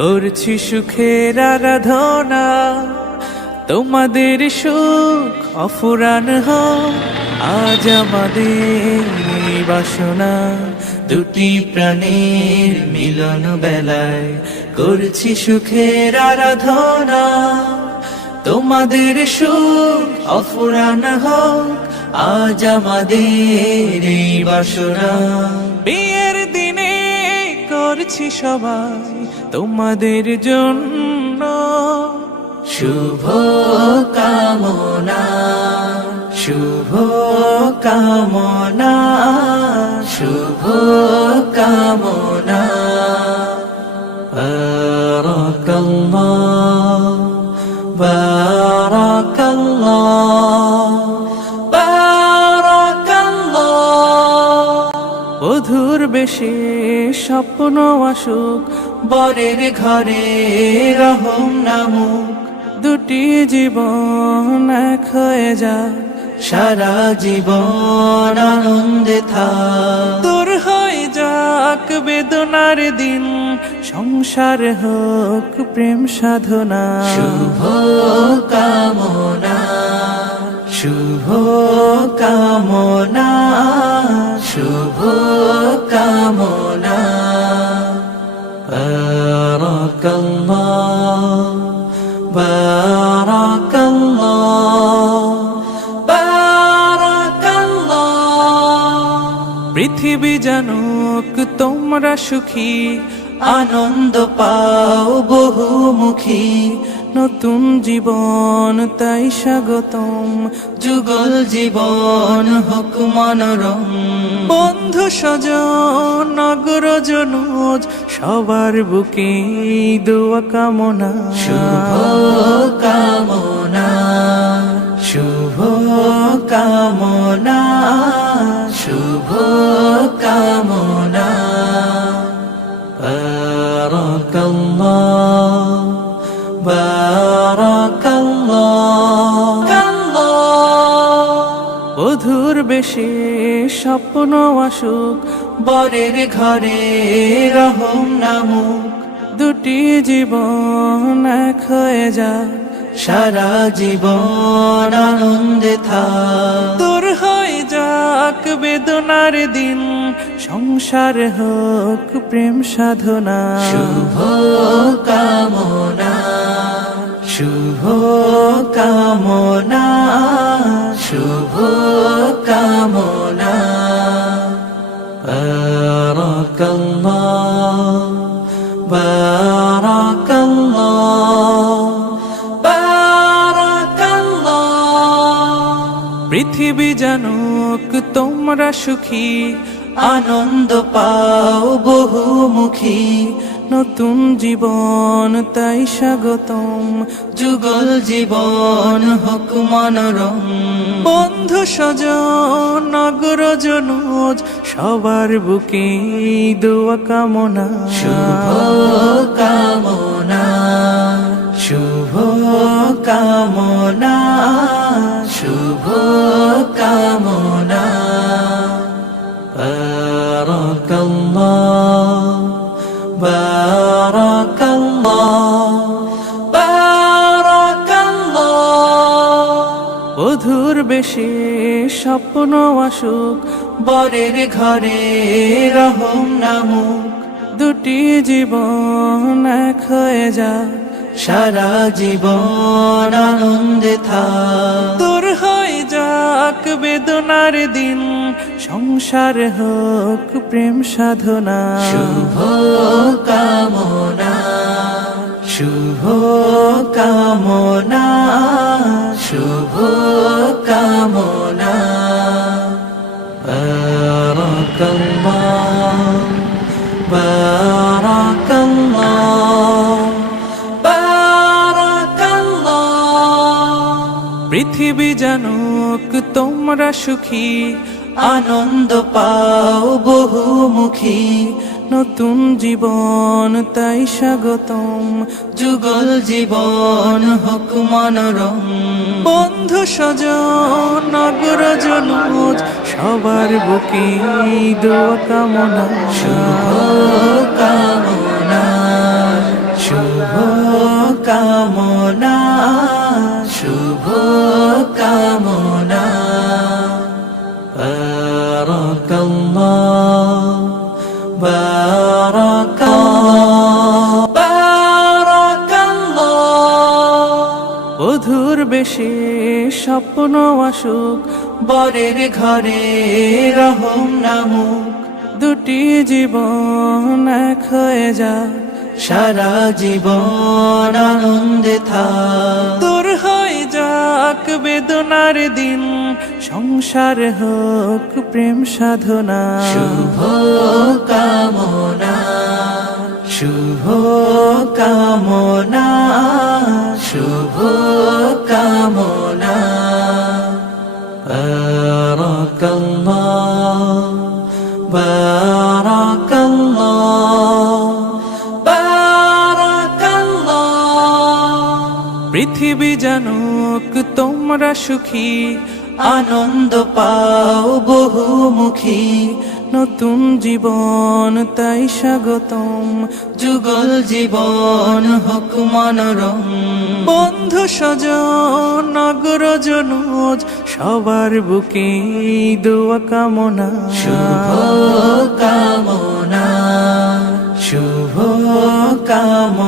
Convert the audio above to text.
করছি সুখের আরাধনা। তোমাদের সুখ অফুরান হোক আজ আমাদের এই বাসনা। দুটি প্রাণের মিলন বেলায় করছি সুখের আরাধনা। তোমাদের সুখ অফুরান হোক আজ আমাদের এই বাসনা। বিয়ের দিনে করছি সবাই তোমাদের জন্য শুভ কামনা, শুভ কামনা, শুভ কামনা। বারাকাল্লাহ, বারাকাল্লাহ, বারাকাল্লাহ। বধুর বেশে স্বপ্ন আসুক বরের ঘরে রহম নামুক। দুটি জীবন এক হয়ে যায় সারা জীবন আনন্দে থাক। দূর হয়ে যাক বেদনার দিন সংসার হোক প্রেম সাধনা। শুভ কামনা, শুভ কামনা, শুভ কামনা। বারাকাল্লাহ, বারাকাল্লাহ, বারাকাল্লাহ। পৃথিবী জানুক তোমরা সুখী, আনন্দ পাও বহুমুখী। নতুন জীবন তাই স্বাগতম, যুগল জীবন হোক মনোরম। বন্ধু স্বজন নগর জনুজ সবার বুকে দোয়া কামনা। শুভ কামনা, শুভ কামনা, শুভ কামনা। বারাকাল্লাহ, বারাকাল্লাহ। বধুর বেশে স্বপ্ন আসুক বরের ঘরে রহম নামুক। দুটি জীবন এক হয়ে যায় সারা জীবন আনন্দে থাক। দূর হয়ে যাক বেদনার দিন সংসার হোক প্রেম সাধনা। শুভ কামনা, শুভ কামনা, শুভ কামনা। বারাকাল্লাহ, বারাকাল্লাহ, বারাকাল্লাহ। পৃথিবী জানুক তোমরা সুখী, আনন্দ পাও বহুমুখী। নতুন জীবন তাই স্বাগতম, যুগল জীবন হোক মনোরম। বন্ধু স্বজন নগর জনুজ সবার বুকে দোয়া কামনা। শুভ কামনা, শুভ কামনা, শুভ কামনা। বারাকাল্লাহ, বারাকাল্লাহ, বারাকাল্লাহ। বধুর বেশে স্বপ্ন আসুক বরের ঘরে রহম নামুক। দুটি জীবন এক হয়ে যায় সারা জীবন আনন্দে থাক। দূর হয়ে যাক বেদনার দিন সংসার হোক প্রেম সাধনা। শুভ কামনা, শুভ কামনা, শুভ কামনা। বারাকাল্লাহ, বারাকাল্লাহ, বারাকাল্লাহ। পৃথিবী জানুক তোমরা সুখী, আনন্দ পাও বহুমুখী। নতুন জীবন তাই স্বাগতম, যুগল জীবন হোক মনোরম। বন্ধু স্বজন নগর জনুজ সবার বুকে দোয়া কামনা। শুভ কামনা, কামনা, শুভ কামনা। বারাকাল্লাহ, বারাকাল্লাহ, বারাকাল্লাহ। বধুর বেশে স্বপ্ন আসুক, বরের ঘরে রহম নামুক, দুটি জীবন এক হয়ে যাক, সারা জীবন আনন্দে থাক। দূর হয়ে যাক বেদনার দিন, সংসার হোক প্রেম সাধনা। শুভ কামনা, শুভ কামনা, শুভ কামনা। বারাকাল্লাহ, বারাকাল্লাহ, বারাকাল্লাহ। পৃথিবী জানুক তোমরা সুখী, আনন্দ পাও বহুমুখী, নতুন জীবন তাই স্বাগতম, যুগল জীবন হোক মনোরম। বন্ধু স্বজন নগরজনুজ সবার বুকে দোয়া কামনা। শুভ কামনা, শুভ কামনা।